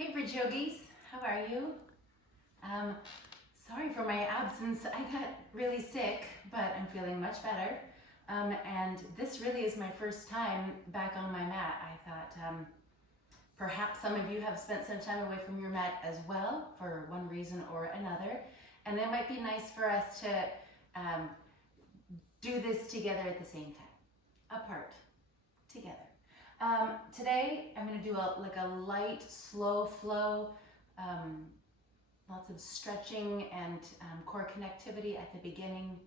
Hey Bridge Yogis, how are you? Sorry for my absence. I got really sick, but I'm feeling much better. And this really is my first time back on my mat. I thought perhaps some of you have spent some time away from your mat as well for one reason or another. And it might be nice for us to do this together at the same time, apart, together. Today I'm going to do a light, slow flow, lots of stretching and core connectivity at the beginning.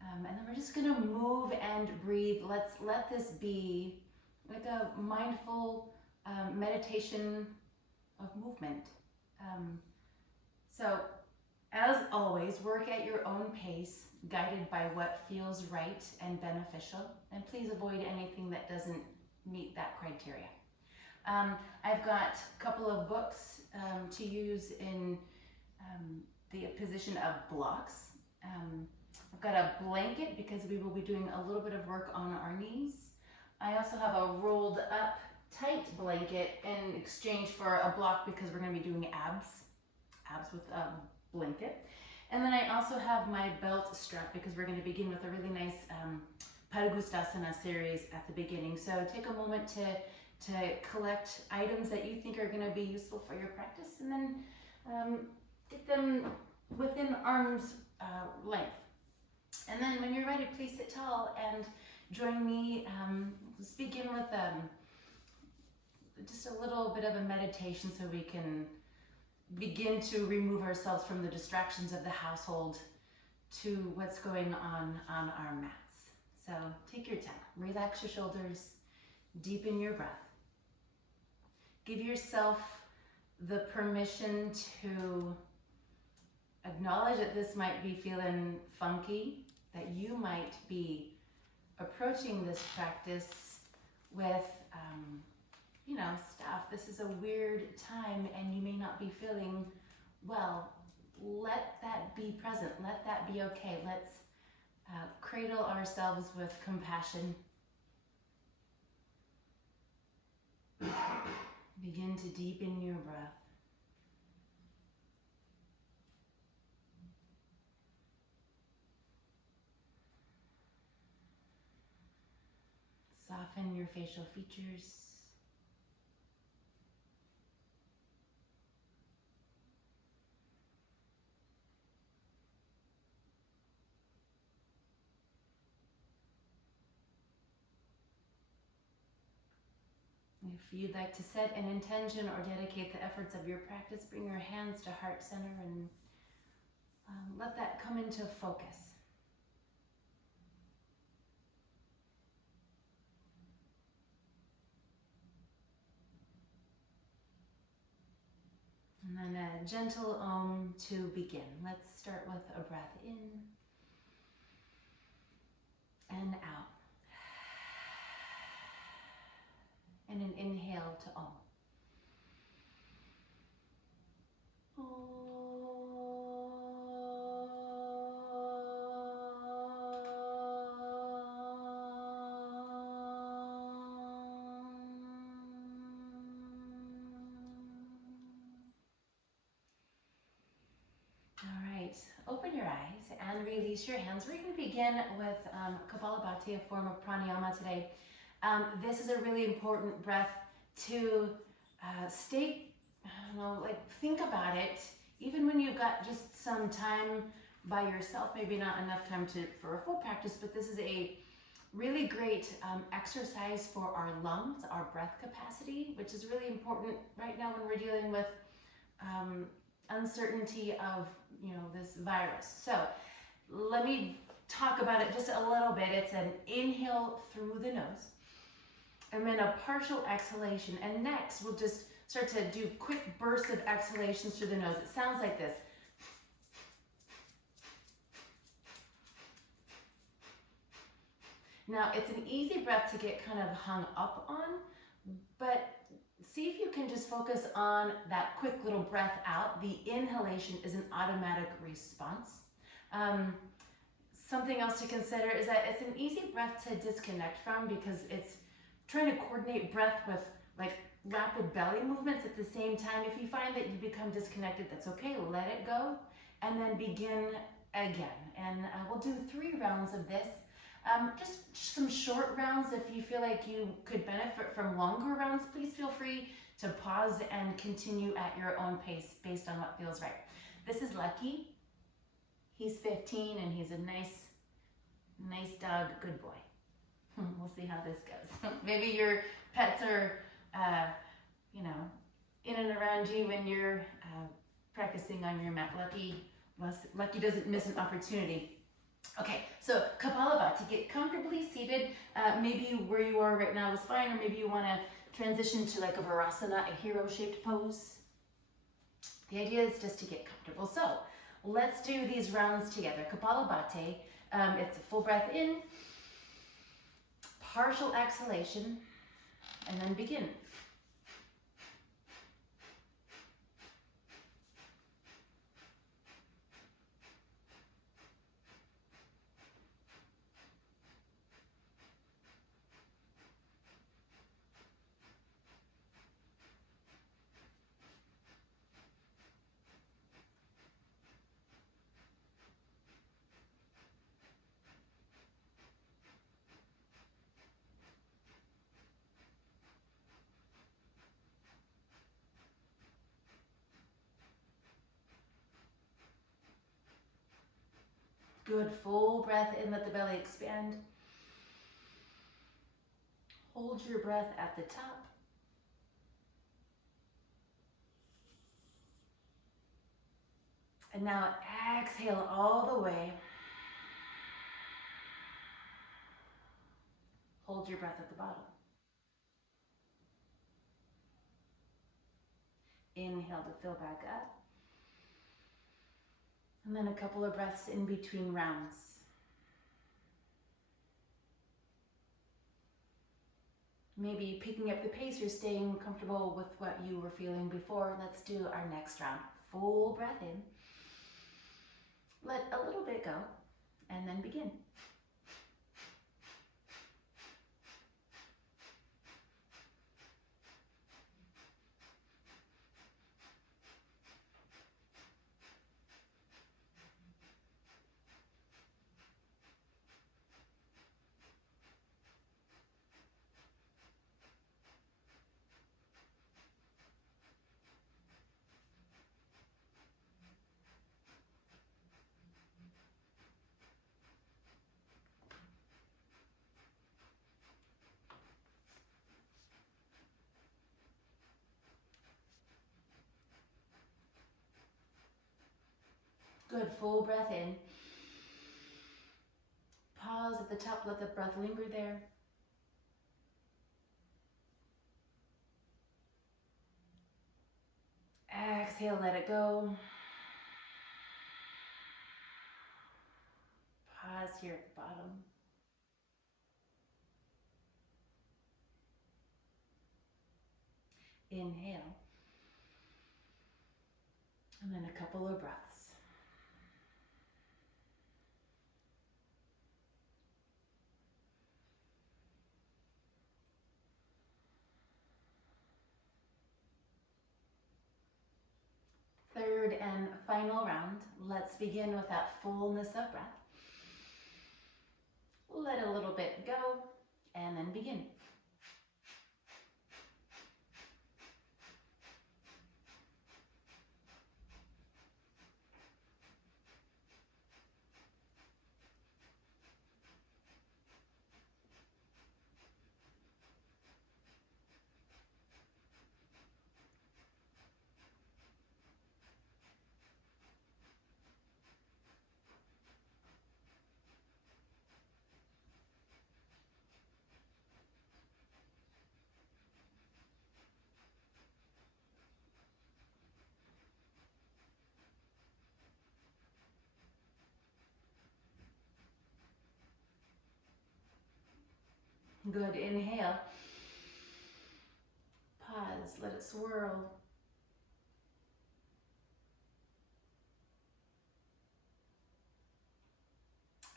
And then we're just going to move and breathe. Let's let this be like a mindful meditation of movement. So as always, work at your own pace, guided by what feels right and beneficial. And please avoid anything that doesn't meet that criteria. I've got a couple of books to use in the position of blocks. I've got a blanket because we will be doing a little bit of work on our knees. I also have a rolled up tight blanket in exchange for a block because we're going to be doing abs with a blanket. And then I also have my belt strap because we're going to begin with a really nice Padagustasana series at the beginning. So take a moment to collect items that you think are going to be useful for your practice, and then get them within arm's length. And then when you're ready, please sit tall and join me. Let's begin with just a little bit of a meditation so we can begin to remove ourselves from the distractions of the household to what's going on our mats. So take your time, relax your shoulders, deepen your breath. Give yourself the permission to acknowledge that this might be feeling funky, that you might be approaching this practice with, stuff. This is a weird time and you may not be feeling well. Let that be present. Let that be okay. Let's cradle ourselves with compassion. Begin to deepen your breath. Soften your facial features. If you'd like to set an intention or dedicate the efforts of your practice, bring your hands to heart center and let that come into focus. And then a gentle Om to begin. Let's start with a breath in and out. And an inhale to Om. All right, open your eyes and release your hands. We're going to begin with Kapalabhati, a form of pranayama today. This is a really important breath to think about it, even when you've got just some time by yourself, maybe not enough time for a full practice, but this is a really great exercise for our lungs, our breath capacity, which is really important right now when we're dealing with uncertainty of this virus. So let me talk about it just a little bit. It's an inhale through the nose, and then a partial exhalation. And next, we'll just start to do quick bursts of exhalations through the nose. It sounds like this. Now, it's an easy breath to get kind of hung up on, but see if you can just focus on that quick little breath out. The inhalation is an automatic response. Something else to consider is that it's an easy breath to disconnect from because it's trying to coordinate breath with like rapid belly movements at the same time. If you find that you become disconnected, that's okay, let it go, and then begin again. And we'll do 3 rounds of this. Just some short rounds. If you feel like you could benefit from longer rounds, please feel free to pause and continue at your own pace based on what feels right. This is Lucky. He's 15 and he's a nice dog, good boy. We'll see how this goes. Maybe your pets are, in and around you when you're practicing on your mat. Lucky doesn't miss an opportunity. Okay, so Kapalabhati, get comfortably seated. Maybe where you are right now is fine, or maybe you want to transition to like a Savasana, a hero-shaped pose. The idea is just to get comfortable. So let's do these rounds together. Kapalabhati, it's a full breath in, partial exhalation, and then begin. Good, full breath in, let the belly expand. Hold your breath at the top. And now exhale all the way. Hold your breath at the bottom. Inhale to fill back up. And then a couple of breaths in between rounds. Maybe picking up the pace or staying comfortable with what you were feeling before. Let's do our next round. Full breath in. Let a little bit go, and then begin. Good, full breath in. Pause at the top, let the breath linger there. Exhale, let it go. Pause here at the bottom. Inhale. And then a couple of breaths. Third and final round. Let's begin with that fullness of breath. Let a little bit go, and then begin. Good, inhale. Pause, let it swirl.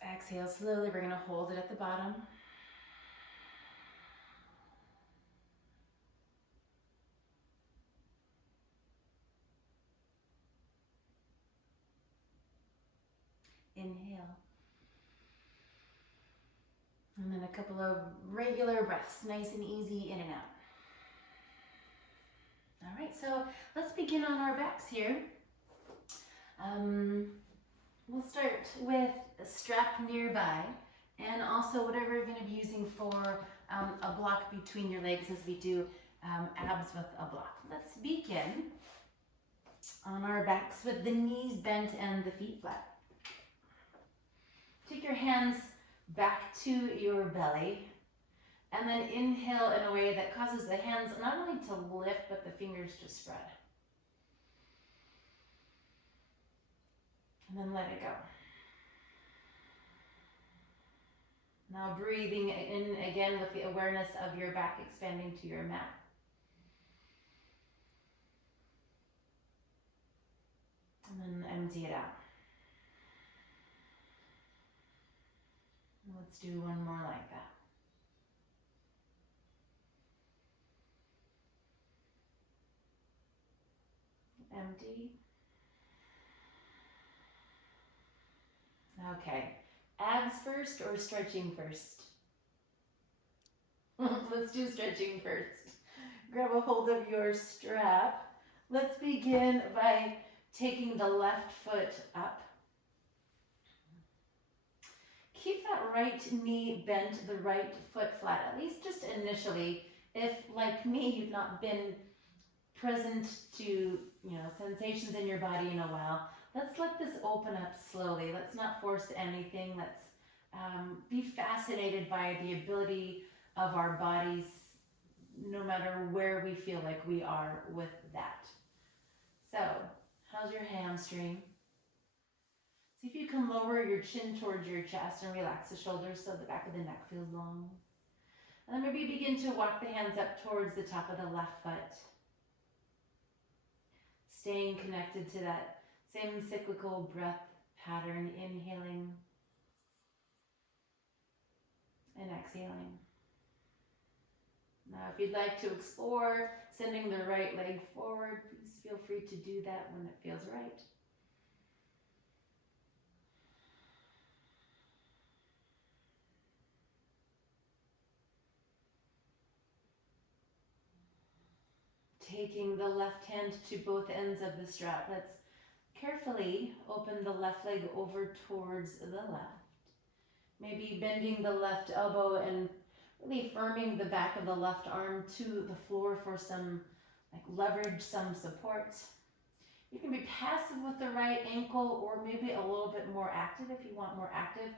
Exhale slowly, we're gonna hold it at the bottom. Inhale. And then a couple of regular breaths, nice and easy in and out. All right, so let's begin on our backs here. We'll start with a strap nearby and also whatever you're going to be using for a block between your legs as we do abs with a block. Let's begin on our backs with the knees bent and the feet flat. Take your hands back to your belly and then inhale in a way that causes the hands not only to lift but the fingers to spread. And then let it go. Now breathing in again with the awareness of your back expanding to your mat. And then empty it out. Let's do one more like that. Empty. Okay, abs first or stretching first? Let's do stretching first. Grab a hold of your strap. Let's begin by taking the left foot up. Keep that right knee bent, the right foot flat, at least just initially. If, like me, you've not been present to, sensations in your body in a while, let's let this open up slowly. Let's not force anything. Let's be fascinated by the ability of our bodies, no matter where we feel like we are with that. So, how's your hamstring? See if you can lower your chin towards your chest and relax the shoulders so the back of the neck feels long. And then maybe begin to walk the hands up towards the top of the left foot. Staying connected to that same cyclical breath pattern, inhaling and exhaling. Now, if you'd like to explore sending the right leg forward, please feel free to do that when it feels right. Taking the left hand to both ends of the strap, let's carefully open the left leg over towards the left. Maybe bending the left elbow and really firming the back of the left arm to the floor for some leverage, some support. You can be passive with the right ankle or maybe a little bit more active if you want more active.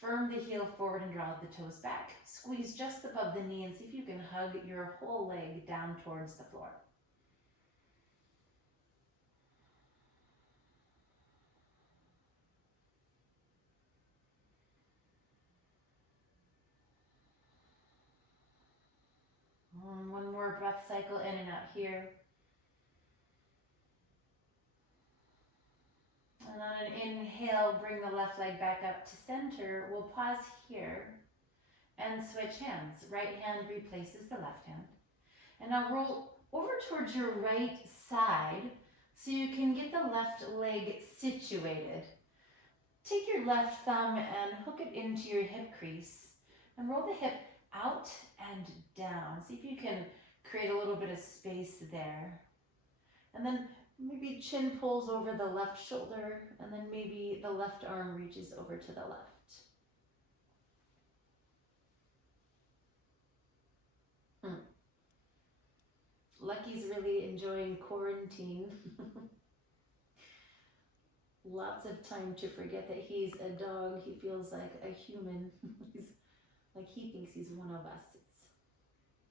Firm the heel forward and draw the toes back. Squeeze just above the knee and see if you can hug your whole leg down towards the floor. One more breath cycle in and out here. And on an inhale, bring the left leg back up to center. We'll pause here and switch hands. Right hand replaces the left hand. And now roll over towards your right side so you can get the left leg situated. Take your left thumb and hook it into your hip crease and roll the hip out and down. See if you can create a little bit of space there. And then maybe chin pulls over the left shoulder, and then maybe the left arm reaches over to the left. Lucky's really enjoying quarantine. Lots of time to forget that he's a dog. He feels like a human. He's like he thinks he's one of us. It's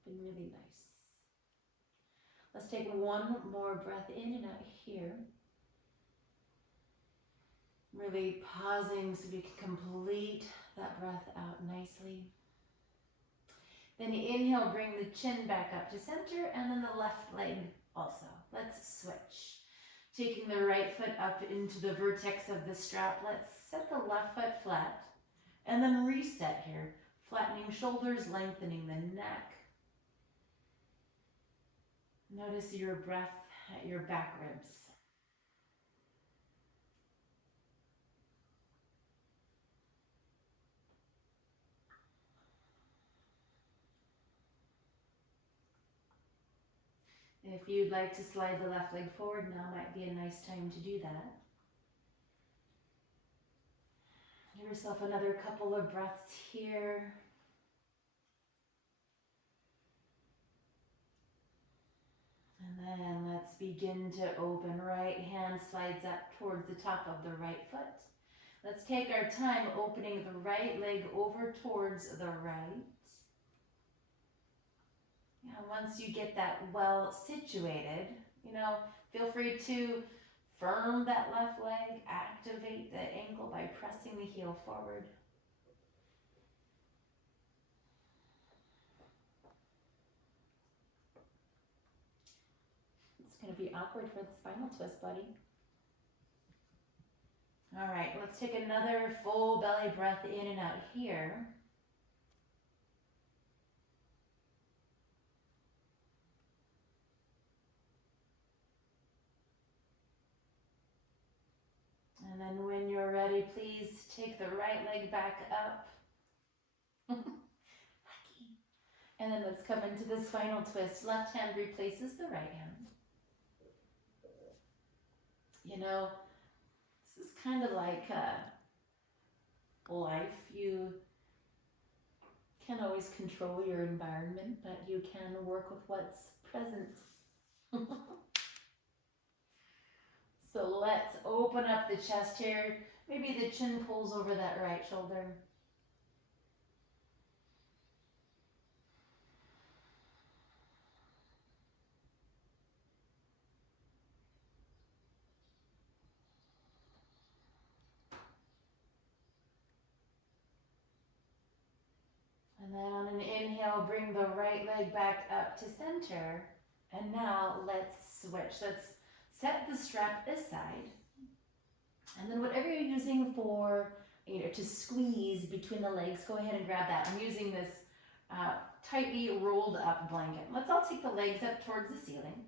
been really nice. Let's take one more breath in and out here. Really pausing so we can complete that breath out nicely. Then inhale, bring the chin back up to center and then the left leg also. Let's switch. Taking the right foot up into the vertex of the strap, let's set the left foot flat and then reset here. Flattening shoulders, lengthening the neck. Notice your breath at your back ribs. If you'd like to slide the left leg forward, now might be a nice time to do that. Give yourself another couple of breaths here. And then let's begin to open. Right hand slides up towards the top of the right foot. Let's take our time opening the right leg over towards the right. And once you get that well situated, feel free to firm that left leg, activate the ankle by pressing the heel forward. It's going to be awkward for the spinal twist, buddy. All right, let's take another full belly breath in and out here. And then when you're ready, please take the right leg back up. And then let's come into this final twist. Left hand replaces the right hand. This is kind of like life. You can't always control your environment, but you can work with what's present. So let's open up the chest here. Maybe the chin pulls over that right shoulder. And then on an inhale, bring the right leg back up to center. And now let's switch. Let's set the strap aside. And then whatever you're using for, to squeeze between the legs, go ahead and grab that. I'm using this tightly rolled up blanket. Let's all take the legs up towards the ceiling.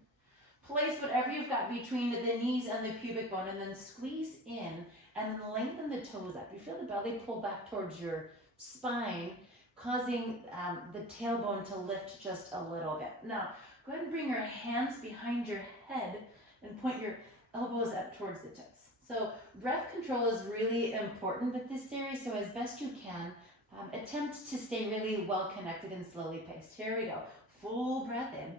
Place whatever you've got between the knees and the pubic bone, and then squeeze in and then lengthen the toes up. You feel the belly pull back towards your spine, causing the tailbone to lift just a little bit. Now, go ahead and bring your hands behind your head and point your elbows up towards the toes. So breath control is really important with this series, so as best you can, attempt to stay really well connected and slowly paced. Here we go. Full breath in.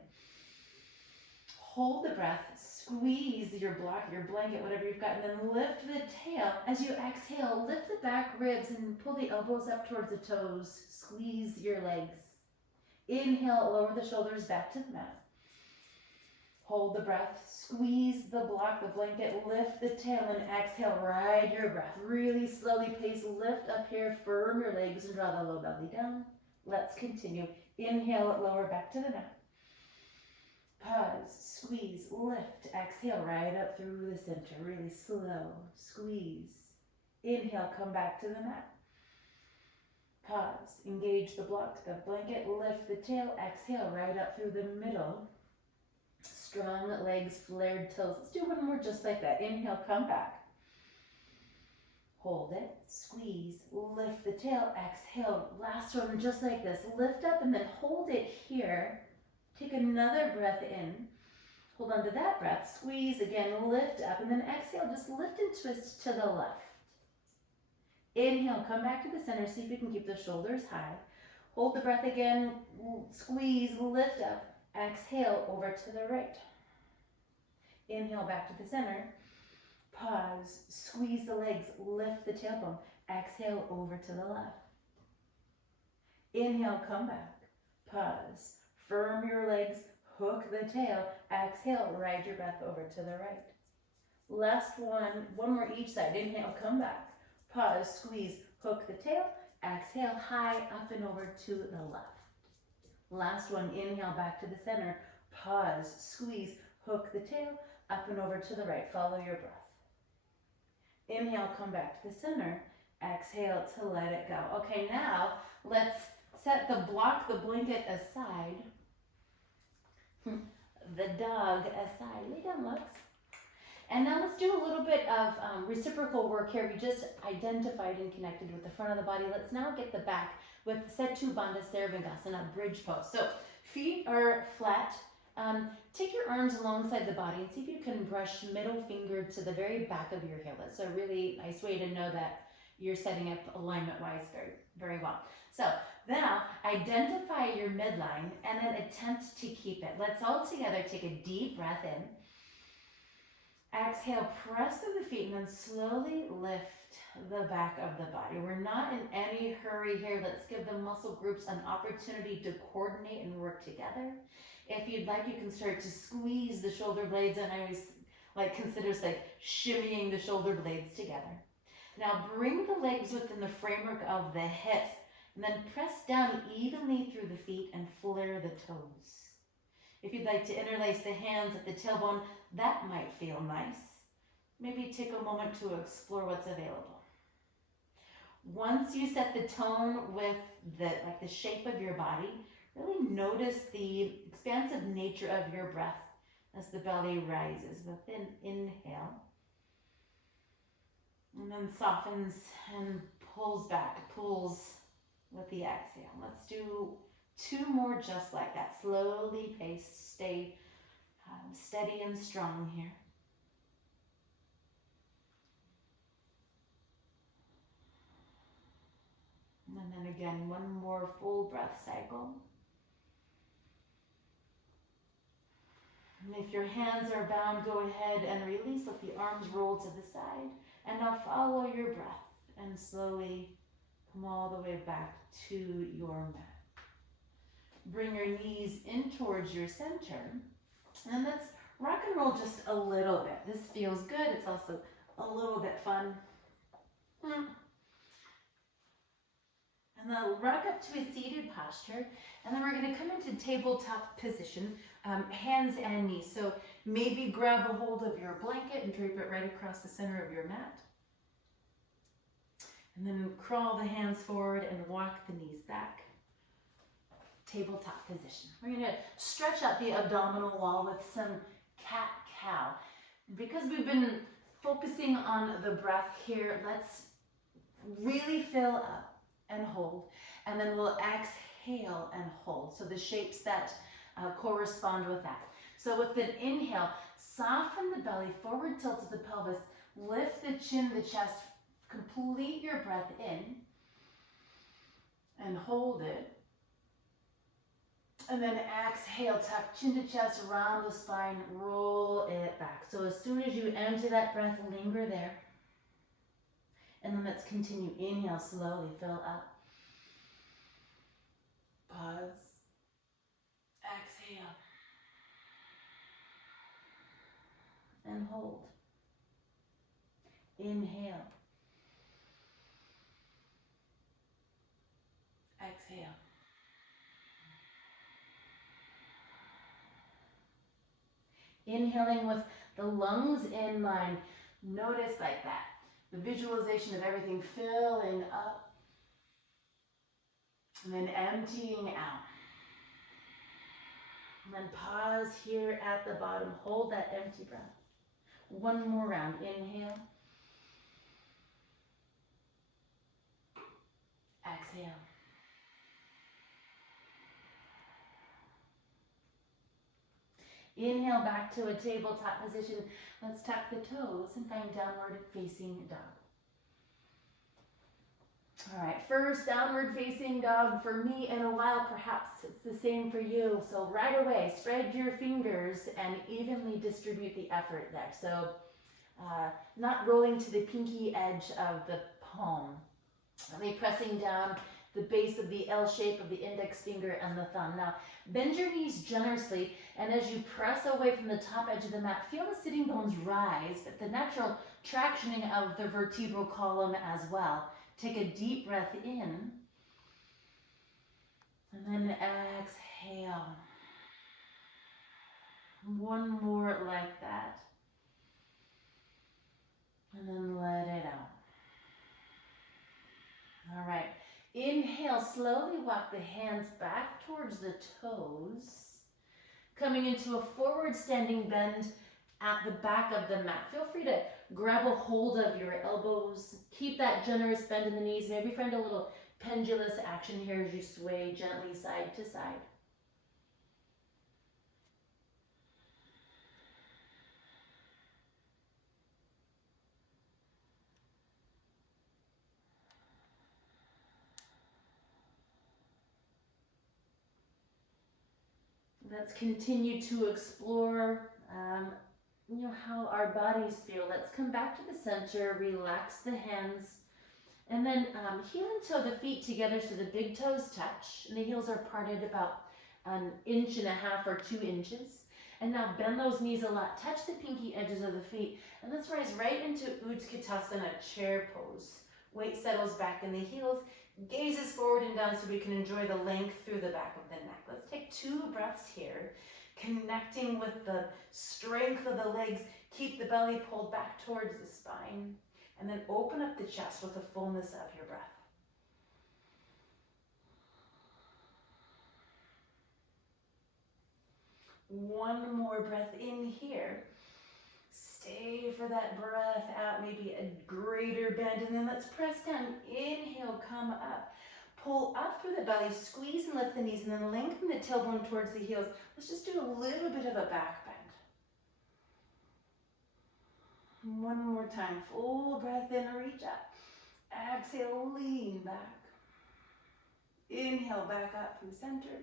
Hold the breath, squeeze your block, your blanket, whatever you've got, and then lift the tail. As you exhale, lift the back ribs and pull the elbows up towards the toes. Squeeze your legs. Inhale, lower the shoulders back to the mat. Hold the breath, squeeze the block, the blanket, lift the tail, and exhale, ride your breath. Really slowly pace, lift up here, firm your legs, and draw the low belly down. Let's continue. Inhale, lower back to the mat. Pause, squeeze, lift, exhale, right up through the center, really slow, squeeze. Inhale, come back to the mat. Pause, engage the block, the blanket, lift the tail, exhale, right up through the middle. Strong legs, flared toes. Let's do one more just like that. Inhale, come back. Hold it, squeeze, lift the tail, exhale. Last one just like this. Lift up and then hold it here. Take another breath in. Hold on to that breath. Squeeze again, lift up, and then exhale. Just lift and twist to the left. Inhale, come back to the center. See if you can keep the shoulders high. Hold the breath again. Squeeze, lift up. Exhale over to the right. Inhale back to the center. Pause, squeeze the legs, lift the tailbone. Exhale over to the left. Inhale, come back. Pause, firm your legs, hook the tail. Exhale, ride your breath over to the right. Last one more each side. Inhale, come back. Pause, squeeze, hook the tail. Exhale, high up and over to the left. Last one, inhale back to the center. Pause, squeeze, hook the tail, up and over to the right. Follow your breath. Inhale, come back to the center. Exhale to let it go. Okay, now let's set the block, the blanket aside. The dog aside. Lay down, Lux. And now let's do a little bit of reciprocal work here. We just identified and connected with the front of the body. Let's now get the back with Setu, Bandha, Sarvangasana, bridge pose. So feet are flat Take your arms alongside the body and see if you can brush middle finger to the very back of your heel. That's a really nice way to know that you're setting up alignment-wise very, very well. So now identify your midline and then attempt to keep it. Let's all together take a deep breath in. Exhale, press through the feet and then slowly lift the back of the body. We're not in any hurry here. Let's give the muscle groups an opportunity to coordinate and work together. If you'd like, you can start to squeeze the shoulder blades, and I always consider shimmying the shoulder blades together. Now bring the legs within the framework of the hips and then press down evenly through the feet and flare the toes. If you'd like to interlace the hands at the tailbone, that might feel nice. Maybe take a moment to explore what's available. Once you set the tone with the shape of your body, really notice the expansive nature of your breath as the belly rises with an inhale. And then softens and pulls back, pulls with the exhale. Let's do 2 more just like that. Slowly paced, stay steady and strong here. And then again, 1 more full breath cycle. And if your hands are bound, go ahead and release. Let the arms roll to the side. And now follow your breath and slowly come all the way back to your mat. Bring your knees in towards your center. And let's rock and roll just a little bit. This feels good. It's also a little bit fun. And then rock up to a seated posture. And then we're going to come into tabletop position, hands and knees. So maybe grab a hold of your blanket and drape it right across the center of your mat. And then crawl the hands forward and walk the knees back. Tabletop position. We're going to stretch out the abdominal wall with some cat-cow. Because we've been focusing on the breath here, let's really fill up and hold. And then we'll exhale and hold. So the shapes that correspond with that. So with an inhale, soften the belly, forward tilt to the pelvis, lift the chin, the chest, complete your breath in and hold it. And then exhale, tuck chin to chest, round the spine, roll it back. So as soon as you empty that breath, linger there. And then let's continue. Inhale, slowly fill up. Pause. Exhale. And hold. Inhale. Exhale. Inhaling with the lungs in mind. Notice like that. The visualization of everything filling up. And then emptying out. And then pause here at the bottom. Hold that empty breath. 1 more round. Inhale. Exhale. Inhale back to a tabletop position. Let's tuck the toes and find downward facing dog. All right, first downward facing dog for me in a while. Perhaps it's the same for you. So right away, spread your fingers and evenly distribute the effort there. So not rolling to the pinky edge of the palm. Really pressing down the base of the L shape of the index finger and the thumb. Now, bend your knees generously, and as you press away from the top edge of the mat, feel the sitting bones rise, but the natural tractioning of the vertebral column as well. Take a deep breath in, and then exhale. 1 more like that, and then let it out. All right. Inhale, slowly walk the hands back towards the toes, coming into a forward standing bend at the back of the mat. Feel free to grab a hold of your elbows, keep that generous bend in the knees, maybe find a little pendulous action here as you sway gently side to side. Let's continue to explore how our bodies feel. Let's come back to the center, relax the hands, and then heel and toe the feet together so the big toes touch, and the heels are parted about 1.5 inches or 2 inches. And now bend those knees a lot, touch the pinky edges of the feet, and let's rise right into Utkatasana, chair pose. Weight settles back in the heels, gazes forward and down so we can enjoy the length through the back of the neck. Let's take 2 breaths here, connecting with the strength of the legs. Keep the belly pulled back towards the spine, and then open up the chest with the fullness of your breath. One more breath in here. Stay for that breath out, maybe a greater bend, and then let's press down. Inhale, come up. Pull up through the belly, squeeze and lift the knees, and then lengthen the tailbone towards the heels. Let's just do a little bit of a back bend. One more time, full breath in, reach up. Exhale, lean back. Inhale, back up through center.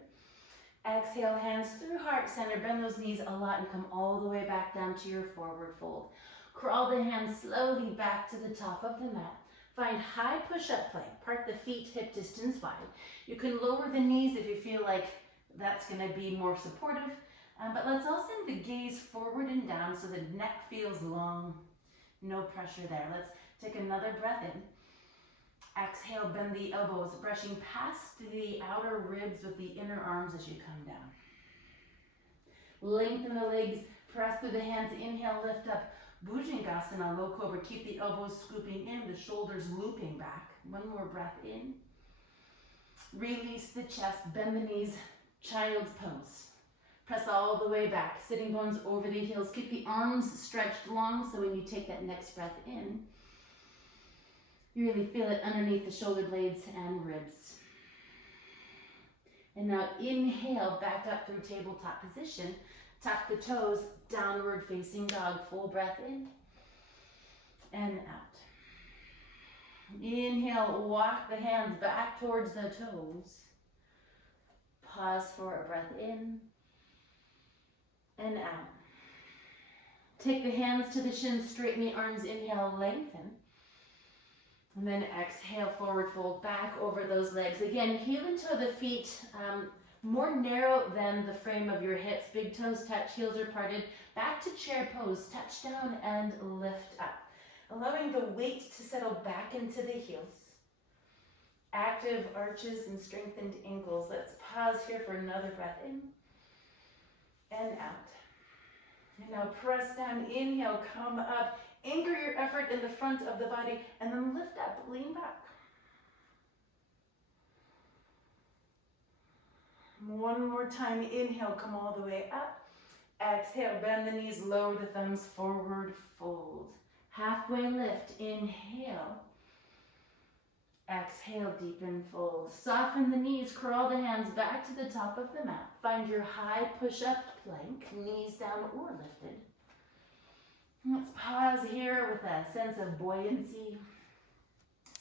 Exhale, hands through heart center, bend those knees a lot and come all the way back down to your forward fold. Crawl the hands slowly back to the top of the mat. Find high push-up plank, part the feet hip distance wide. You can lower the knees if you feel like that's gonna be more supportive, but let's all send the gaze forward and down so the neck feels long, no pressure there. Let's take another breath in. Exhale, bend the elbows, brushing past the outer ribs with the inner arms as you come down. Lengthen the legs, press through the hands, inhale, lift up. Bhujangasana, low cobra. Keep the elbows scooping in, the shoulders looping back. One more breath in. Release the chest, bend the knees, child's pose. Press all the way back, sitting bones over the heels. Keep the arms stretched long so when you take that next breath in, you really feel it underneath the shoulder blades and ribs. And now inhale, back up through tabletop position. Tuck the toes, downward facing dog. Full breath in and out. Inhale, walk the hands back towards the toes. Pause for a breath in and out. Take the hands to the shins, straighten the arms, inhale, lengthen. And then exhale, forward fold back over those legs. Again, heel and toe the feet more narrow than the frame of your hips. Big toes touch, heels are parted. Back to chair pose, touch down and lift up. Allowing the weight to settle back into the heels. Active arches and strengthened ankles. Let's pause here for another breath in and out. And now press down, inhale, come up. Anchor your effort in the front of the body and then lift up, lean back. One more time, inhale, come all the way up. Exhale, bend the knees, lower the thumbs, forward fold. Halfway lift, inhale. Exhale, deepen fold. Soften the knees, crawl the hands back to the top of the mat. Find your high push-up plank, knees down or lifted. Let's pause here with a sense of buoyancy,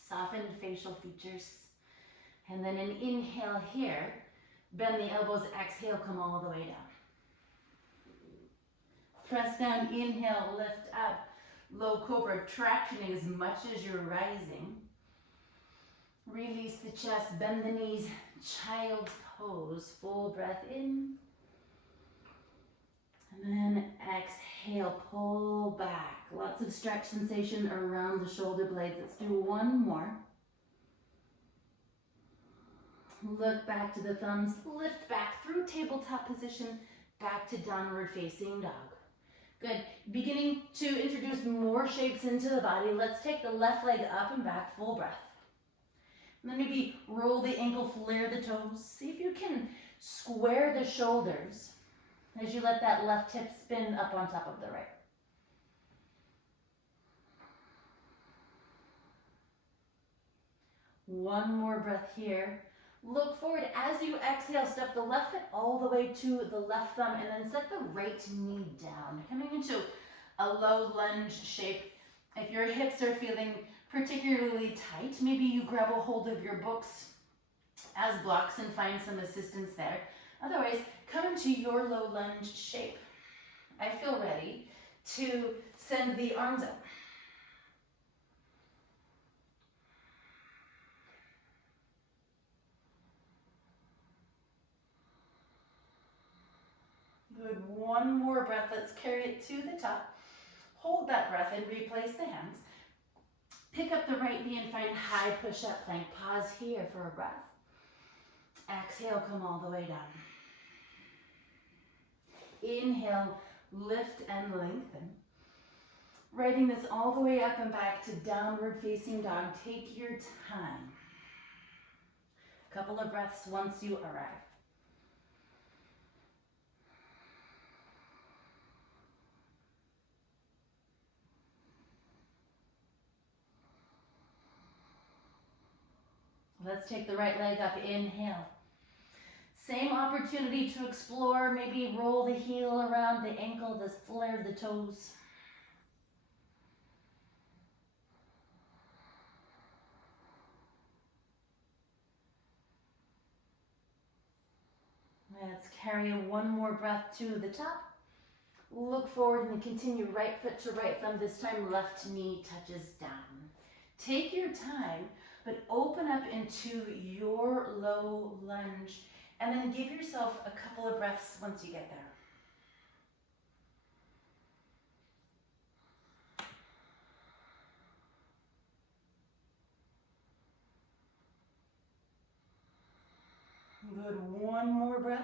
softened facial features. And then an inhale here, bend the elbows, exhale, come all the way down. Press down, inhale, lift up, low cobra, tractioning as much as you're rising. Release the chest, bend the knees, child's pose, full breath in. And then exhale, pull back. Lots of stretch sensation around the shoulder blades. Let's do one more. Look back to the thumbs, lift back through tabletop position, back to downward facing dog. Good. Beginning to introduce more shapes into the body. Let's take the left leg up and back, full breath. And then maybe roll the ankle, flare the toes. See if you can square the shoulders as you let that left hip spin up on top of the right. One more breath here. Look forward as you exhale, step the left foot all the way to the left thumb and then set the right knee down. Coming into a low lunge shape. If your hips are feeling particularly tight, maybe you grab a hold of your books as blocks and find some assistance there. Otherwise, come into your low lunge shape. I feel ready to send the arms up. Good, one more breath. Let's carry it to the top. Hold that breath and replace the hands. Pick up the right knee and find high push-up plank. Pause here for a breath. Exhale, come all the way down. Inhale, lift and lengthen. Riding this all the way up and back to downward facing dog. Take your time. Couple of breaths once you arrive. Let's take the right leg up, inhale. Same opportunity to explore, maybe roll the heel around the ankle, the flare of the toes. Let's carry one more breath to the top. Look forward and continue right foot to right thumb. This time left knee touches down. Take your time, but open up into your low lunge and then give yourself a couple of breaths once you get there. Good, one more breath.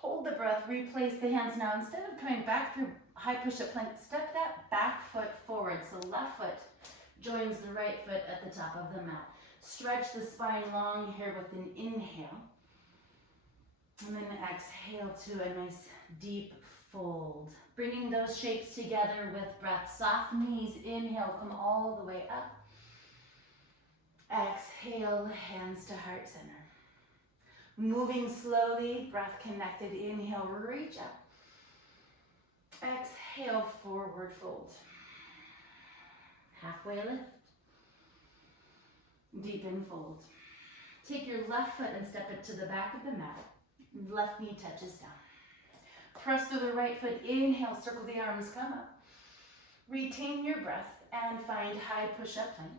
Hold the breath, replace the hands now. Instead of coming back through high push-up plank, step that back foot forward. So left foot joins the right foot at the top of the mat. Stretch the spine long here with an inhale. And then exhale to a nice deep fold. Bringing those shapes together with breath. Soft knees, inhale, come all the way up. Exhale, hands to heart center. Moving slowly, breath connected, inhale, reach up. Exhale, forward fold. Halfway lift. Deepen fold. Take your left foot and step it to the back of the mat. Left knee touches down. Press through the right foot, inhale, circle the arms, come up. Retain your breath and find high push-up plank.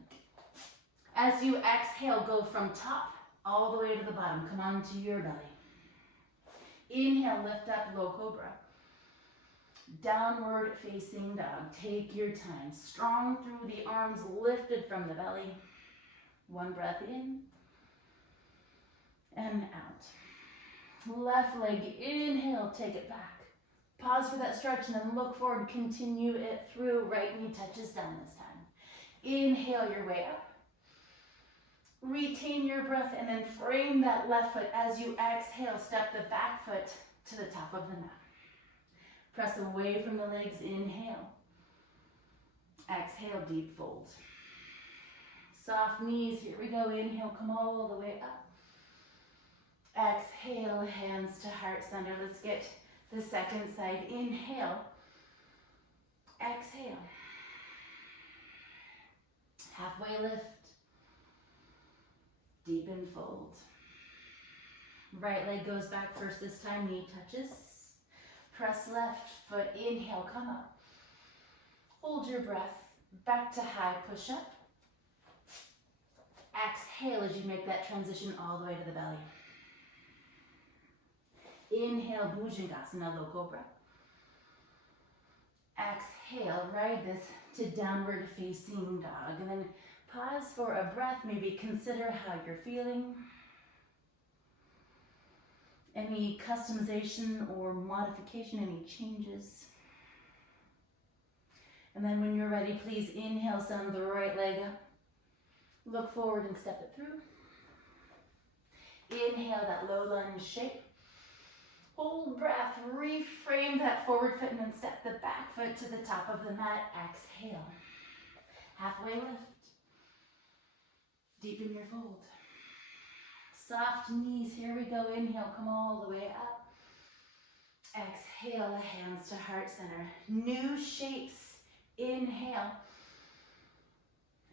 As you exhale, go from top all the way to the bottom. Come onto your belly. Inhale, lift up, low cobra. Downward facing dog. Take your time. Strong through the arms, lifted from the belly. One breath in and out. Left leg, inhale, take it back. Pause for that stretch and then look forward. Continue it through. Right knee touches down this time. Inhale your way up. Retain your breath and then frame that left foot. As you exhale, step the back foot to the top of the mat. Press away from the legs, inhale. Exhale, deep fold. Soft knees, here we go, inhale, come all the way up. Exhale, hands to heart center. Let's get the second side. Inhale. Exhale. Halfway lift. Deepen fold. Right leg goes back first this time, knee touches. Press left foot, inhale, come up. Hold your breath, back to high push-up. Exhale as you make that transition all the way to the belly. Inhale, Bhujangasana, low cobra. Exhale, ride this to downward facing dog. And then pause for a breath, maybe consider how you're feeling. Any customization or modification, any changes. And then when you're ready, please inhale, send the right leg up. Look forward and step it through. Inhale, that low lunge shape. Hold breath, reframe that forward foot and then step the back foot to the top of the mat. Exhale. Halfway lift. Deepen your fold. Soft knees, here we go. Inhale, come all the way up. Exhale, hands to heart center. New shapes. Inhale.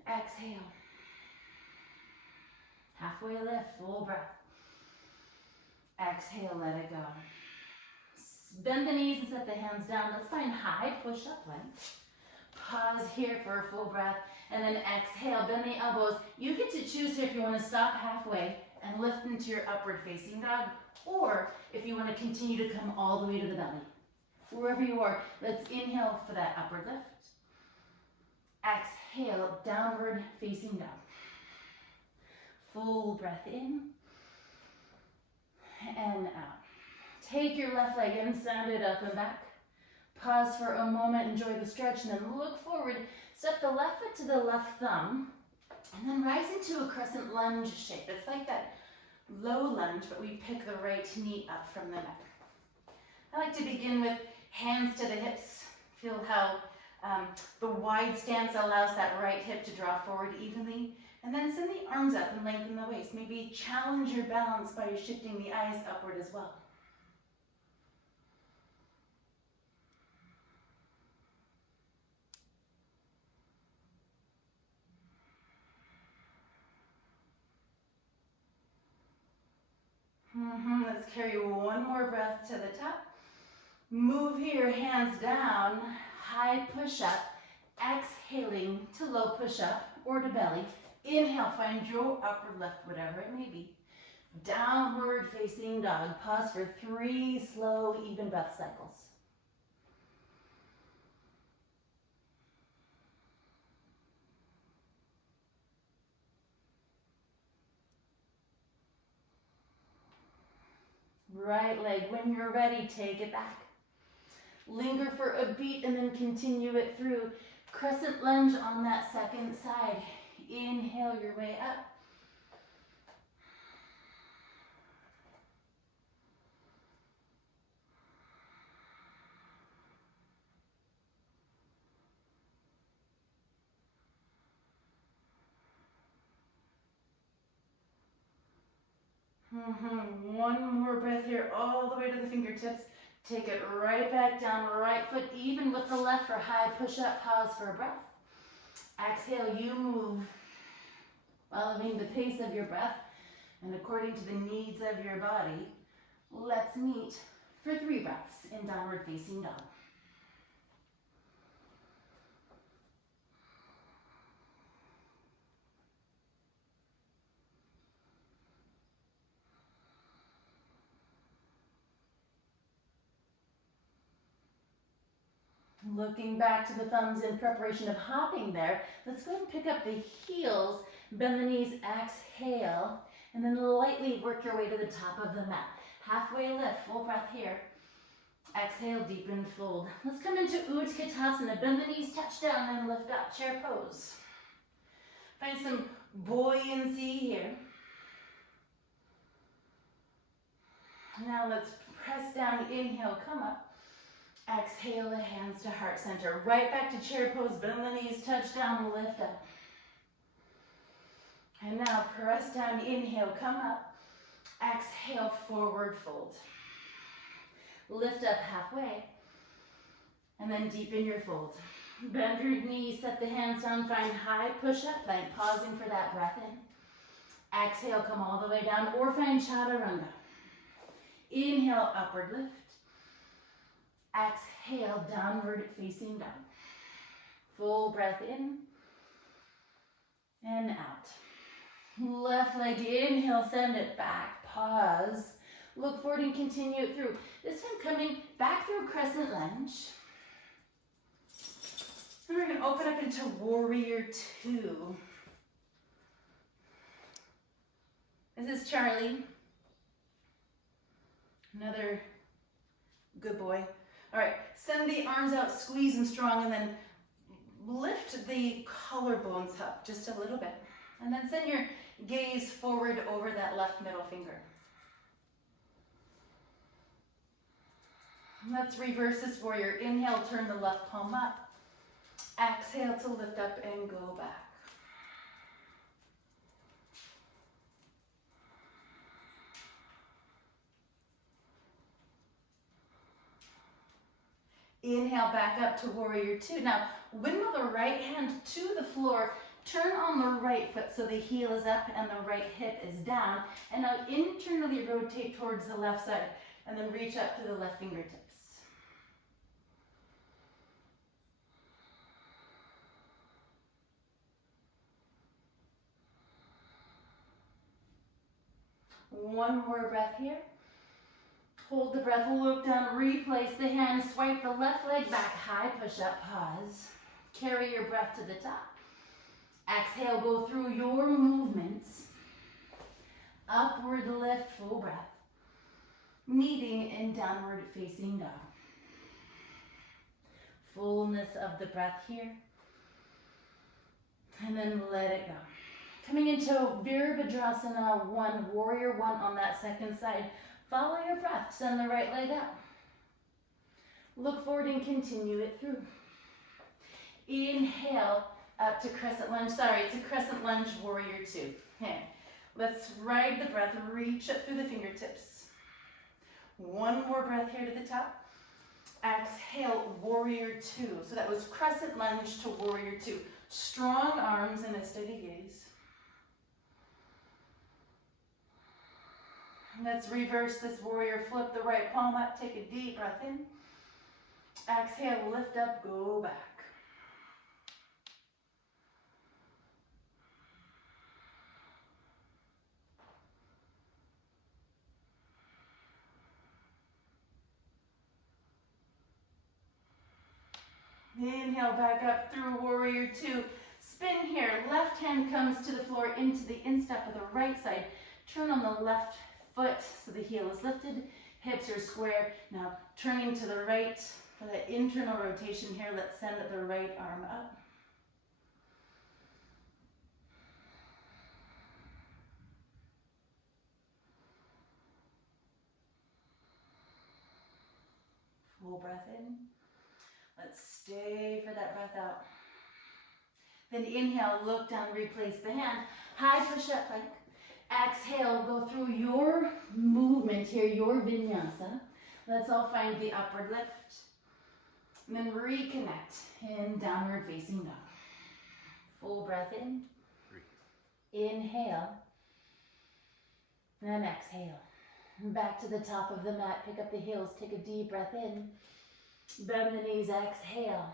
Exhale. Halfway lift, full breath. Exhale, let it go. Bend the knees and set the hands down. Let's find high push-up plank. Pause here for a full breath, and then exhale, bend the elbows. You get to choose here if you want to stop halfway and lift into your upward facing dog, or if you want to continue to come all the way to the belly. Wherever you are, let's inhale for that upward lift. Exhale, downward facing dog. Full breath in and out. Take your left leg in, send it up and back. Pause for a moment, enjoy the stretch, and then look forward. Step the left foot to the left thumb, and then rise into a crescent lunge shape. It's like that low lunge, but we pick the right knee up from the neck. I like to begin with hands to the hips. Feel how the wide stance allows that right hip to draw forward evenly. And then send the arms up and lengthen the waist. Maybe challenge your balance by shifting the eyes upward as well. Let's carry one more breath to the top. Move here, hands down, high push-up. Exhaling to low push-up or to belly. Inhale, find your upward lift, whatever it may be. Downward facing dog. Pause for 3 slow, even breath cycles. Right leg, when you're ready, take it back. Linger for a beat and then continue it through. Crescent lunge on that second side. Inhale your way up. One more breath here, all the way to the fingertips. Take it right back down, right foot even with the left for high push-up. Pause for a breath. Exhale, you move, following the pace of your breath and according to the needs of your body. Let's meet for 3 breaths in downward facing dog. Looking back to the thumbs in preparation of hopping there, let's go ahead and pick up the heels, bend the knees, exhale, and then lightly work your way to the top of the mat. Halfway lift, full breath here. Exhale, deepen, fold. Let's come into Utkatasana, bend the knees, touch down, and lift up, chair pose. Find some buoyancy here. Now let's press down, inhale, come up. Exhale the hands to heart center. Right back to chair pose, bend the knees, touch down, lift up. And now press down, inhale, come up. Exhale, forward fold. Lift up halfway. And then deepen your fold. Bend your knees, set the hands down, find high push-up plank, pausing for that breath in. Exhale, come all the way down, or find Chaturanga. Inhale, upward lift. Exhale, downward facing dog. Full breath in and out. Left leg, inhale, send it back, pause. Look forward and continue it through. This time coming back through Crescent Lunge. And we're going to open up into Warrior 2. This is Charlie. Another good boy. All right, send the arms out, squeeze them strong, and then lift the collarbones up just a little bit. And then send your gaze forward over that left middle finger. Let's reverse this warrior. Inhale, turn the left palm up. Exhale to lift up and go back. Inhale back up to Warrior 2. Now, windmill the right hand to the floor. Turn on the right foot so the heel is up and the right hip is down. And now internally rotate towards the left side and then reach up to the left fingertips. One more breath here. Hold the breath, look down, replace the hand, swipe the left leg back, high push up, pause. Carry your breath to the top. Exhale, go through your movements. Upward lift, full breath. Meeting in downward facing dog. Fullness of the breath here. And then let it go. Coming into Virabhadrasana 1, warrior 1 on that second side. Follow your breath, send the right leg up. Look forward and continue it through. Inhale up to Crescent Lunge. Sorry, it's a Crescent Lunge warrior 2. Okay. Let's ride the breath, reach up through the fingertips. One more breath here to the top. Exhale, warrior 2. So that was Crescent Lunge to warrior 2. Strong arms and a steady gaze. Let's reverse this warrior, flip the right palm up, take a deep breath in. Exhale, lift up, go back. Inhale back up through warrior 2. Spin here, left hand comes to the floor into the instep of the right side. Turn on the left foot so the heel is lifted, hips are square. Now turning to the right for that internal rotation here, let's send the right arm up. Full breath in. Let's stay for that breath out. Then inhale, look down, replace the hand. High push-up plank. Exhale, go through your movement here, your vinyasa. Let's all find the upward lift. And then reconnect in downward facing dog. Full breath in. Inhale. And exhale. And back to the top of the mat. Pick up the heels. Take a deep breath in. Bend the knees. Exhale.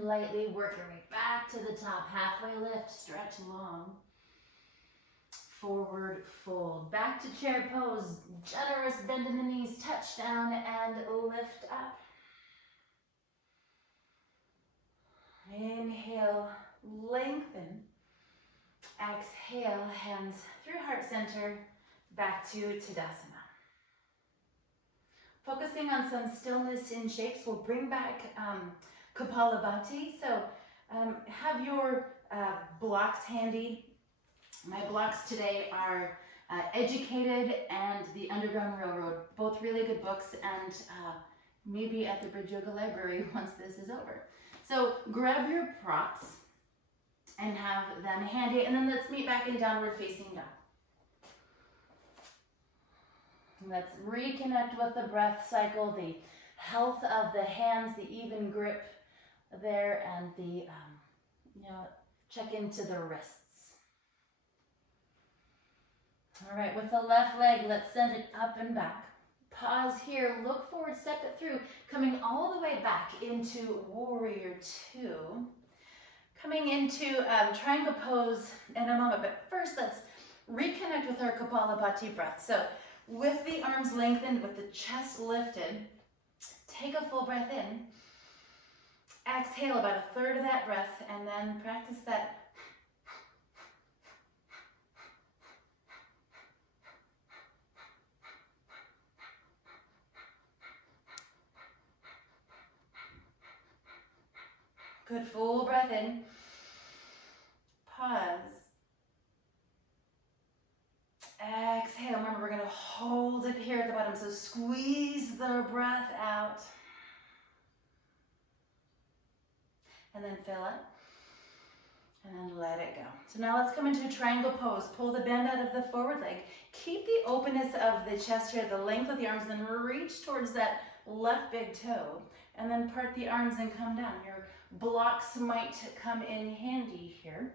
Lightly work your way back to the top. Halfway lift. Stretch long. Forward fold. Back to chair pose. Generous bend in the knees. Touch down and lift up. Inhale. Lengthen. Exhale. Hands through heart center. Back to Tadasana. Focusing on some stillness in shapes. We'll bring back Kapalabhati. So have your blocks handy. My blocks today are Educated and The Underground Railroad. Both really good books, and maybe at the Bridge Yoga Library once this is over. So grab your props and have them handy, and then let's meet back in downward facing dog. Let's reconnect with the breath cycle, the health of the hands, the even grip there, and the, check into the wrists. All right, with the left leg, let's send it up and back. Pause here, look forward, step it through, coming all the way back into warrior 2. Coming into triangle pose in a moment, but first let's reconnect with our Kapalabhati breath. So with the arms lengthened, with the chest lifted, take a full breath in. Exhale about a third of that breath, and then practice that. Good, full breath in. Pause. Exhale. Remember, we're going to hold it here at the bottom. So squeeze the breath out. And then fill it. And then let it go. So now let's come into a triangle pose. Pull the bend out of the forward leg. Keep the openness of the chest here, the length of the arms, and then reach towards that left big toe, and then part the arms and come down. Your blocks might come in handy here.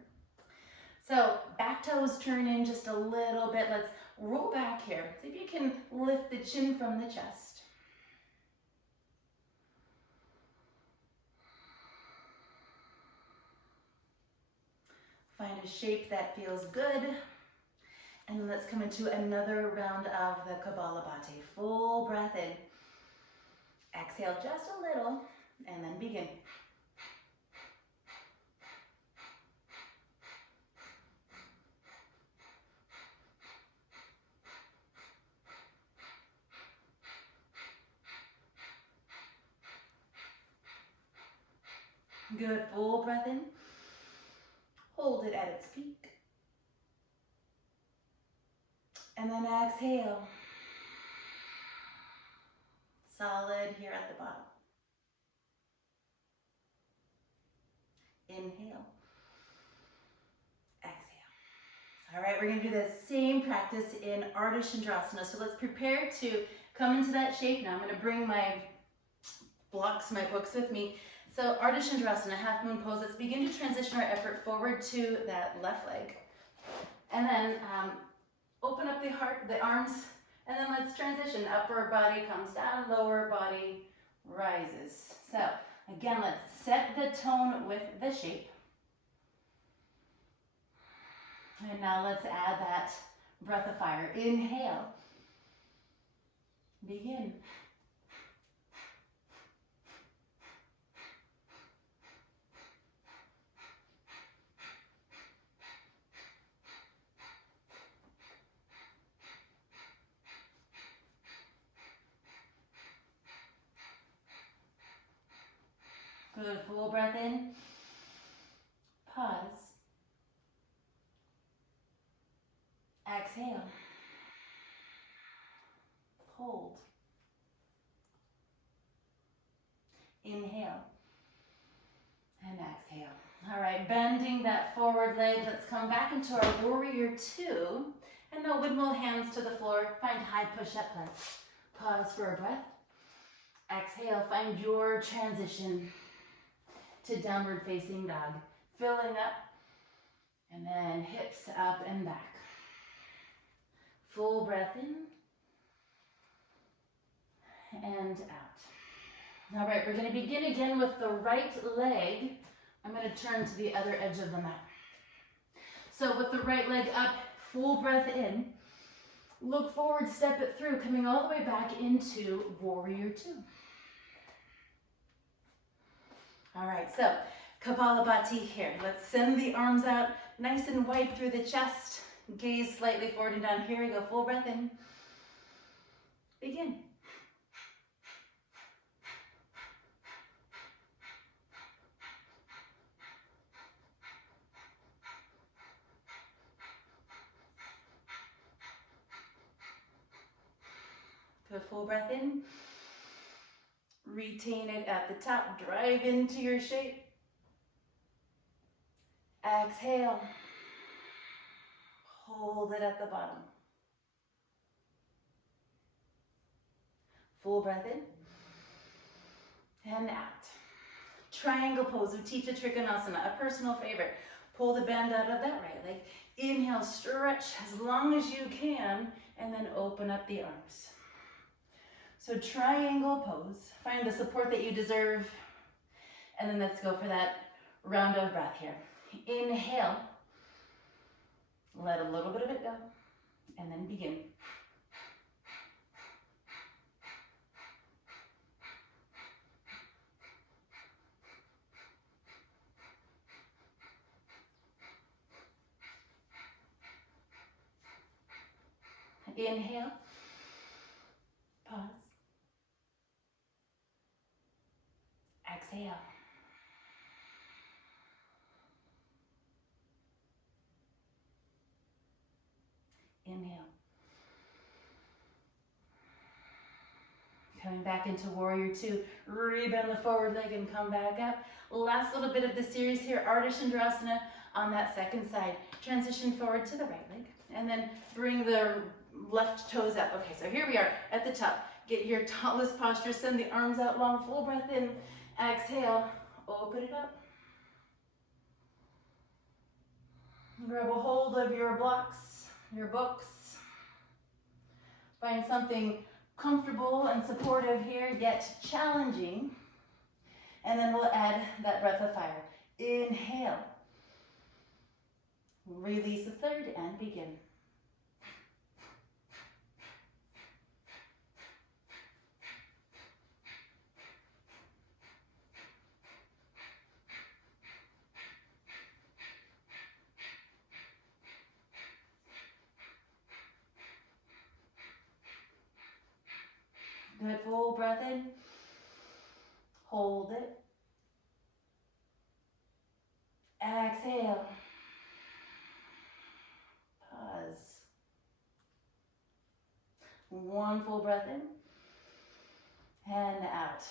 So back toes turn in just a little bit. Let's roll back here. See if you can lift the chin from the chest. Find a shape that feels good. And then let's come into another round of the Kapalabhati. Full breath in. Exhale just a little, and then begin. Good, full breath in. Hold it at its peak. And then exhale. Solid here at the bottom. Inhale. Exhale. All right, we're going to do the same practice in Ardha Chandrasana. So let's prepare to come into that shape now. I'm going to bring my blocks, my books with me. So Ardha Chandrasana, half moon pose. Let's begin to transition our effort forward to that left leg. And then open up the heart, the arms, and then let's transition. Upper body comes down, lower body rises. So again, let's set the tone with the shape. And now let's add that breath of fire. Inhale. Begin. Good, full breath in. Pause. Exhale. Hold. Inhale. And exhale. All right, bending that forward leg. Let's come back into our warrior two. And now windmill hands to the floor. Find high push-up plank. Pause for a breath. Exhale, find your transition to downward facing dog. Filling up, and then hips up and back. Full breath in, and out. All right, we're gonna begin again with the right leg. I'm gonna turn to the other edge of the mat. So with the right leg up, full breath in, look forward, step it through, coming all the way back into warrior two. All right, so Kapalabhati here. Let's send the arms out nice and wide through the chest. Gaze slightly forward and down. Here we go, full breath in. Begin. Good, full breath in. Retain it at the top, drive into your shape. Exhale. Hold it at the bottom. Full breath in. And out. Triangle pose, Utthita Trikonasana, a personal favorite. Pull the band out of that right leg. Inhale, stretch as long as you can, and then open up the arms. So triangle pose, find the support that you deserve, and then let's go for that round of breath here. Inhale, let a little bit of it go, and then begin. Inhale, pause. Exhale. Inhale. Coming back into warrior two. Rebend the forward leg and come back up. Last little bit of the series here, Ardha Chandrasana on that second side. Transition forward to the right leg and then bring the left toes up. Okay, so here we are at the top. Get your tallest posture, send the arms out long, full breath in, exhale, open it up. Grab a hold of your blocks, your books. Find something comfortable and supportive here, yet challenging. And then we'll add that breath of fire. Inhale. Release a third and begin. Good, full breath in. Hold it. Exhale. Pause. One full breath in. And out.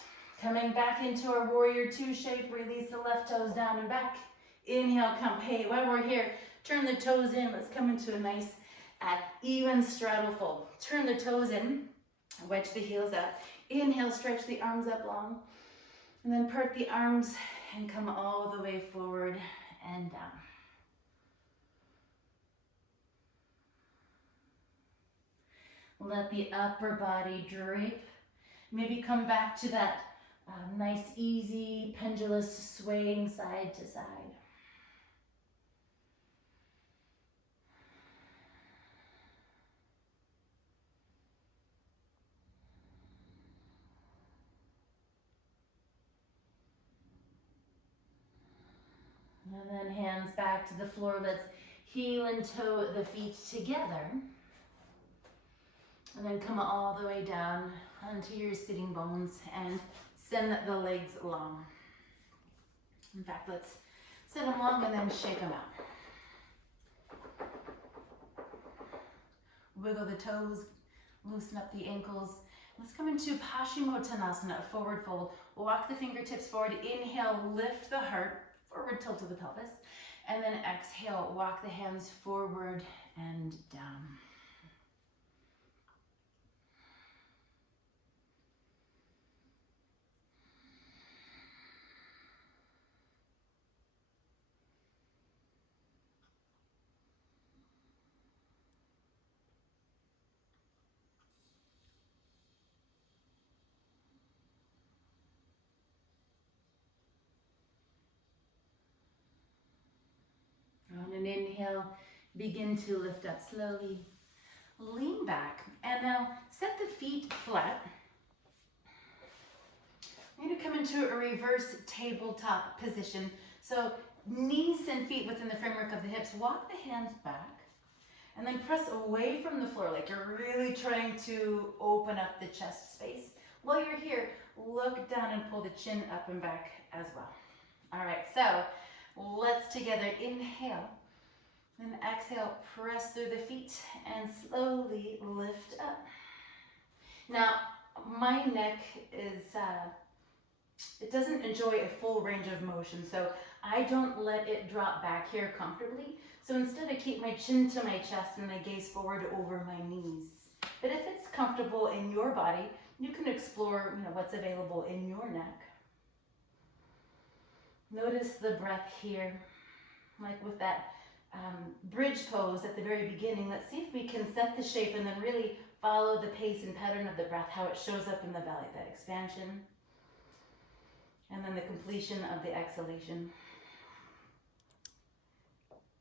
Coming back into our warrior two shape. Release the left toes down and back. Inhale, come. Hey, while we're here, turn the toes in. Let's come into a nice even straddle fold. Turn the toes in. Wedge the heels up. Inhale, stretch the arms up long. And then perk the arms and come all the way forward and down. Let the upper body drape. Maybe come back to that nice, easy, pendulous swaying side to side. And then hands back to the floor. Let's heel and toe the feet together. And then come all the way down onto your sitting bones and send the legs long. In fact, let's send them long and then shake them out. Wiggle the toes, loosen up the ankles. Let's come into Paschimottanasana, forward fold. Walk the fingertips forward. Inhale, lift the heart. Forward tilt to the pelvis, and then exhale, walk the hands forward and down. On an inhale, begin to lift up slowly. Lean back, and now set the feet flat. I'm going to come into a reverse tabletop position. So knees and feet within the framework of the hips. Walk the hands back, and then press away from the floor like you're really trying to open up the chest space. While you're here, look down and pull the chin up and back as well. All right, so let's together inhale, then exhale, press through the feet and slowly lift up. Now, my neck is, it doesn't enjoy a full range of motion, so I don't let it drop back here comfortably. So instead I keep my chin to my chest and I gaze forward over my knees. But if it's comfortable in your body, you can explore, what's available in your neck. Notice the breath here, like with that bridge pose at the very beginning. Let's see if we can set the shape and then really follow the pace and pattern of the breath, how it shows up in the belly, that expansion. And then the completion of the exhalation.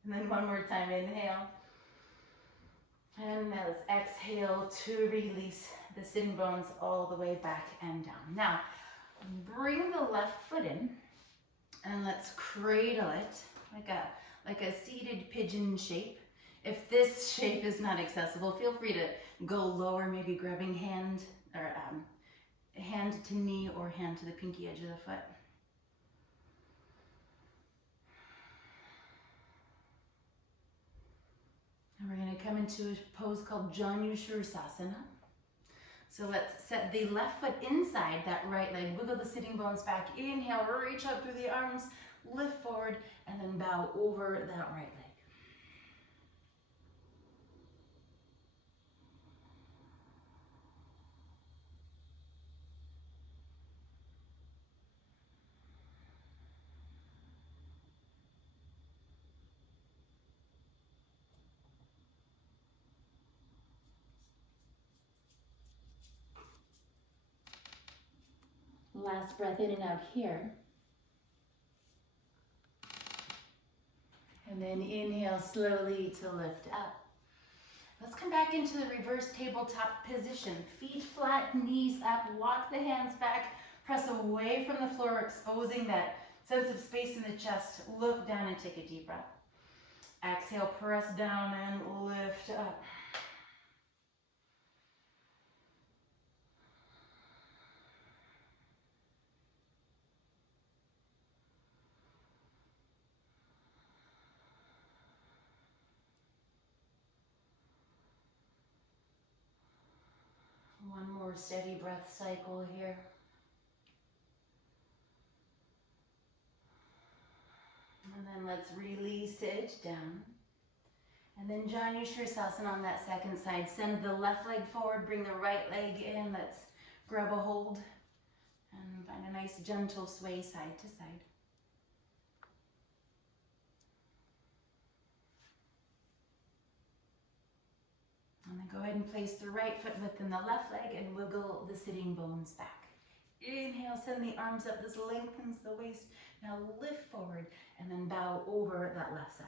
And then one more time, inhale. And now let's exhale to release the sitting bones all the way back and down. Now, bring the left foot in. And let's cradle it like a seated pigeon shape. If this shape is not accessible, feel free to go lower, maybe grabbing hand to knee or hand to the pinky edge of the foot. And we're going to come into a pose called Janushrusasana. So let's set the left foot inside that right leg. Wiggle the sitting bones back. Inhale, reach up through the arms, lift forward, and then bow over that right leg. Last breath in and out here. And then inhale slowly to lift up. Let's come back into the reverse tabletop position. Feet flat, knees up, walk the hands back, press away from the floor, exposing that sense of space in the chest. Look down and take a deep breath. Exhale, press down and lift up. One more steady breath cycle here. And then let's release it down. And then Janu Sirsasana on that second side. Send the left leg forward, bring the right leg in. Let's grab a hold and find a nice gentle sway side to side. And then go ahead and place the right foot within the left leg and wiggle the sitting bones back. Inhale, send the arms up. This lengthens the waist. Now lift forward and then bow over that left side.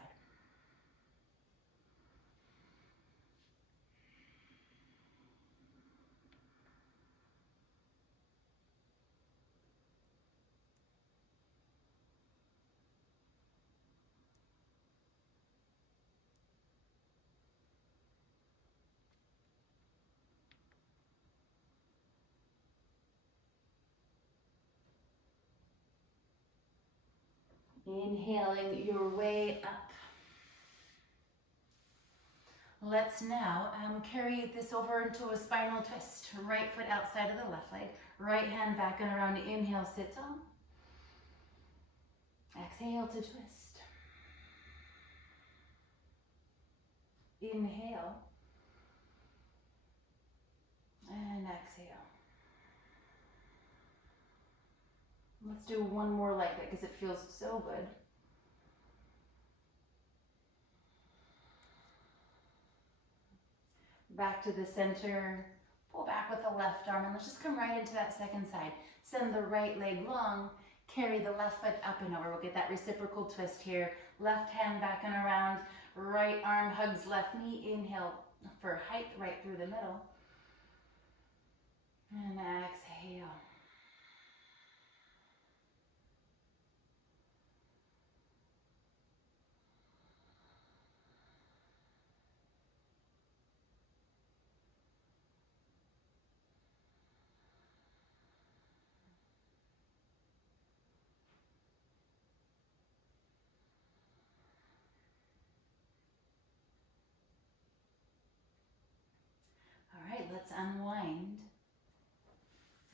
Inhaling your way up. Let's now carry this over into a spinal twist. Right foot outside of the left leg. Right hand back and around. Inhale, sit tall. Exhale to twist. Inhale. And exhale. Let's do one more like that because it feels so good. Back to the center. Pull back with the left arm and let's just come right into that second side. Send the right leg long. Carry the left foot up and over. We'll get that reciprocal twist here. Left hand back and around. Right arm hugs left knee. Inhale for height right through the middle. And exhale. All right, let's unwind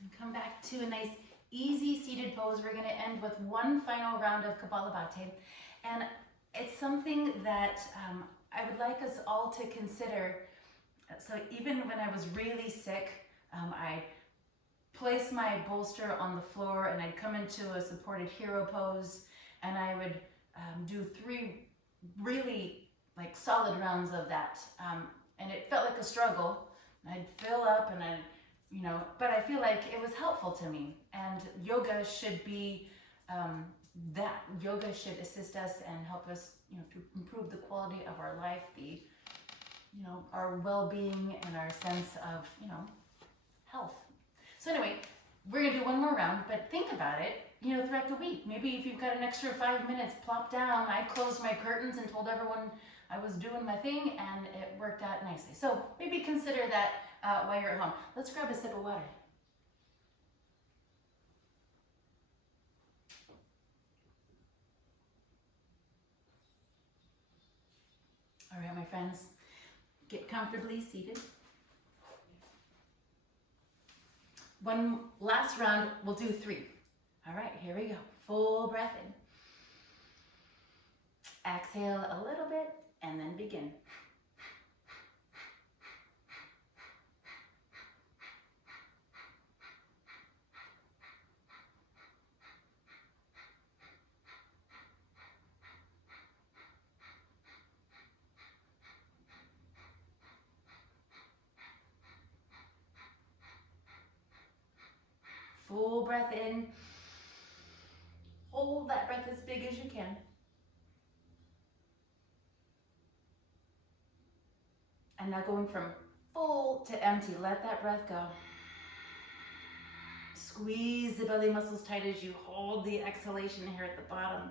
and come back to a nice easy seated pose. We're going to end with one final round of Kapalabhati, and it's something that I would like us all to consider. So even when I was really sick, I placed my bolster on the floor and I'd come into a supported hero pose, and I would do 3 really like solid rounds of that, and it felt like a struggle. I'd fill up and I'd, but I feel like it was helpful to me, and yoga should be that. Yoga should assist us and help us, to improve the quality of our life, our well-being and our sense of, health. So anyway, we're gonna do one more round, but think about it, throughout the week. Maybe if you've got an extra 5 minutes, plop down. I closed my curtains and told everyone I was doing my thing, and it worked out nicely. So maybe consider that while you're at home. Let's grab a sip of water. All right, my friends, get comfortably seated. One last round, we'll do 3. All right, here we go. Full breath in. Exhale a little bit, and then begin. Full breath in. Hold that breath as big as you can. And now going from full to empty, let that breath go. Squeeze the belly muscles tight as you hold the exhalation here at the bottom.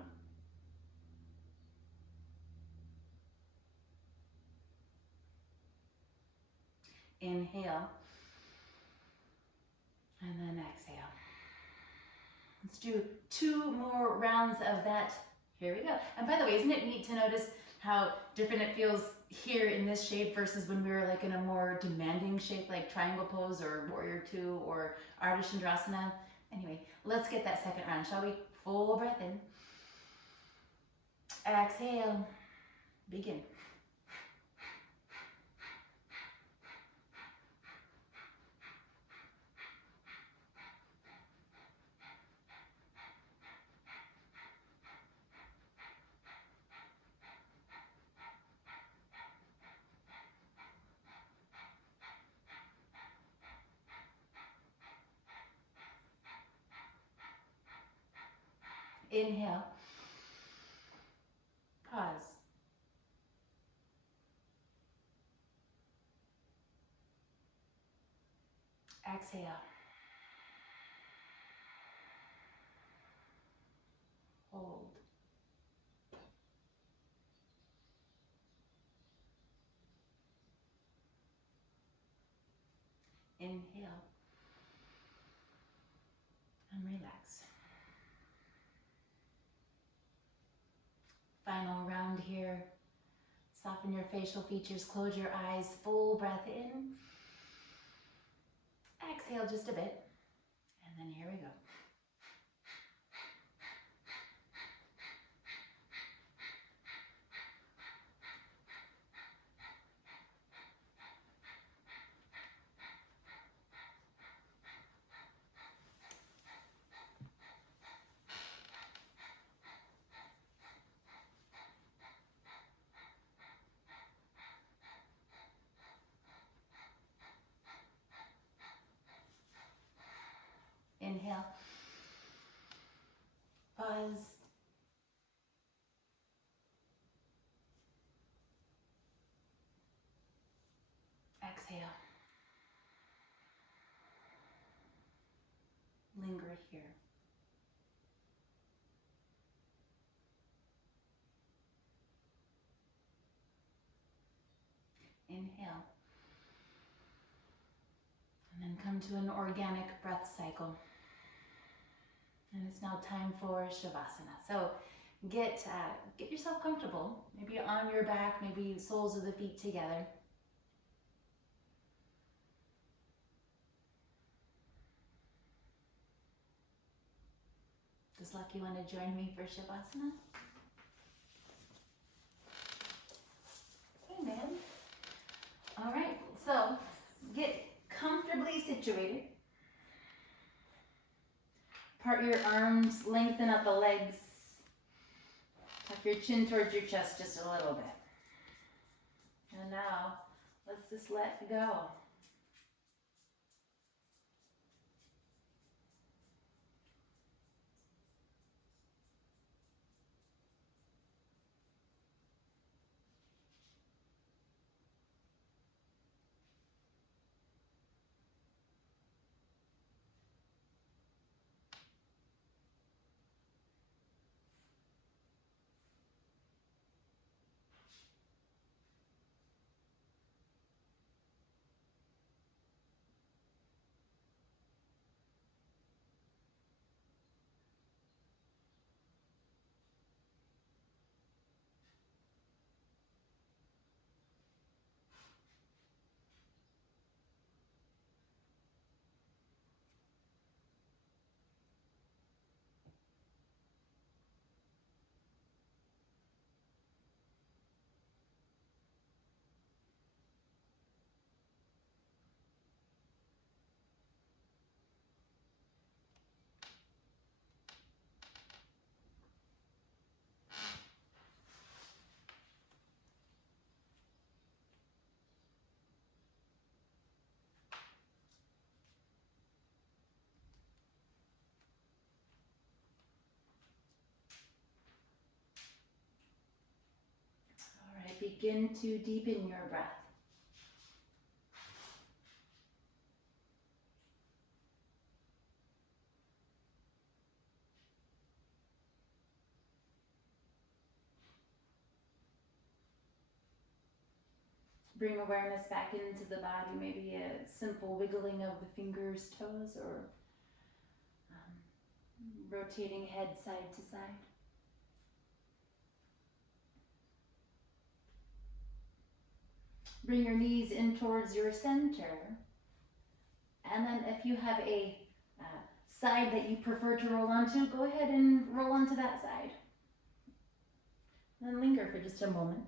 Inhale. And then exhale. Let's do 2 more rounds of that. Here we go. And by the way, isn't it neat to notice how different it feels here in this shape versus when we were like in a more demanding shape like triangle pose or warrior 2 or Ardha Chandrasana? Anyway, let's get that second round, shall we? Full breath in. Exhale. Begin. Inhale. Pause. Exhale. Hold. Inhale. And relax. Final round here. Soften your facial features, close your eyes, full breath in. Exhale just a bit. And then here we go. Inhale. Pause. Exhale. Linger here. Inhale. And then come to an organic breath cycle. And it's now time for Savasana. So get yourself comfortable, maybe on your back, maybe soles of the feet together. Does Lucky want to join me for Savasana? Amen. All right, so get comfortably situated. Part your arms, lengthen up the legs. Tuck your chin towards your chest just a little bit. And now, let's just let go. begin to deepen your breath. Bring awareness back into the body, maybe a simple wiggling of the fingers, toes, or rotating head side to side. Bring your knees in towards your center. And then if you have a side that you prefer to roll onto, go ahead and roll onto that side. And then linger for just a moment.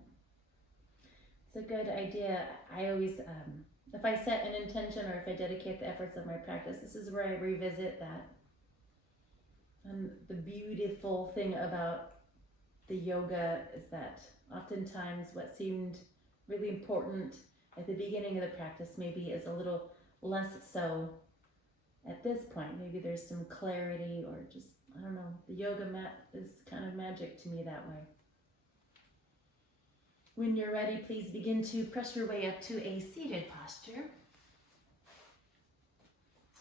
It's a good idea. I always, if I set an intention or if I dedicate the efforts of my practice, this is where I revisit that. And the beautiful thing about the yoga is that oftentimes what seemed really important at the beginning of the practice maybe is a little less so at this point. Maybe there's some clarity or just, I don't know, the yoga mat is kind of magic to me that way. When you're ready, please begin to press your way up to a seated posture.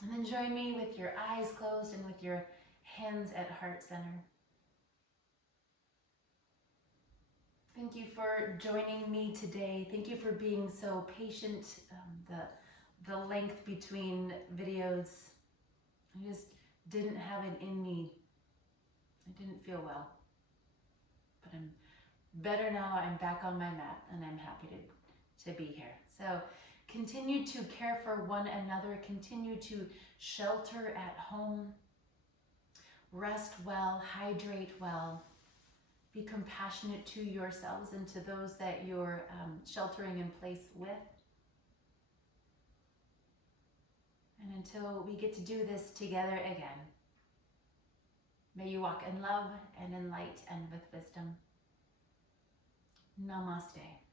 And then join me with your eyes closed and with your hands at heart center. Thank you for joining me today. Thank you for being so patient. The length between videos, I just didn't have it in me. I didn't feel well, but I'm better now. I'm back on my mat and I'm happy to be here. So continue to care for one another. Continue to shelter at home. Rest well, hydrate well. Be compassionate to yourselves and to those that you're sheltering in place with. And until we get to do this together again, may you walk in love and in light and with wisdom. Namaste.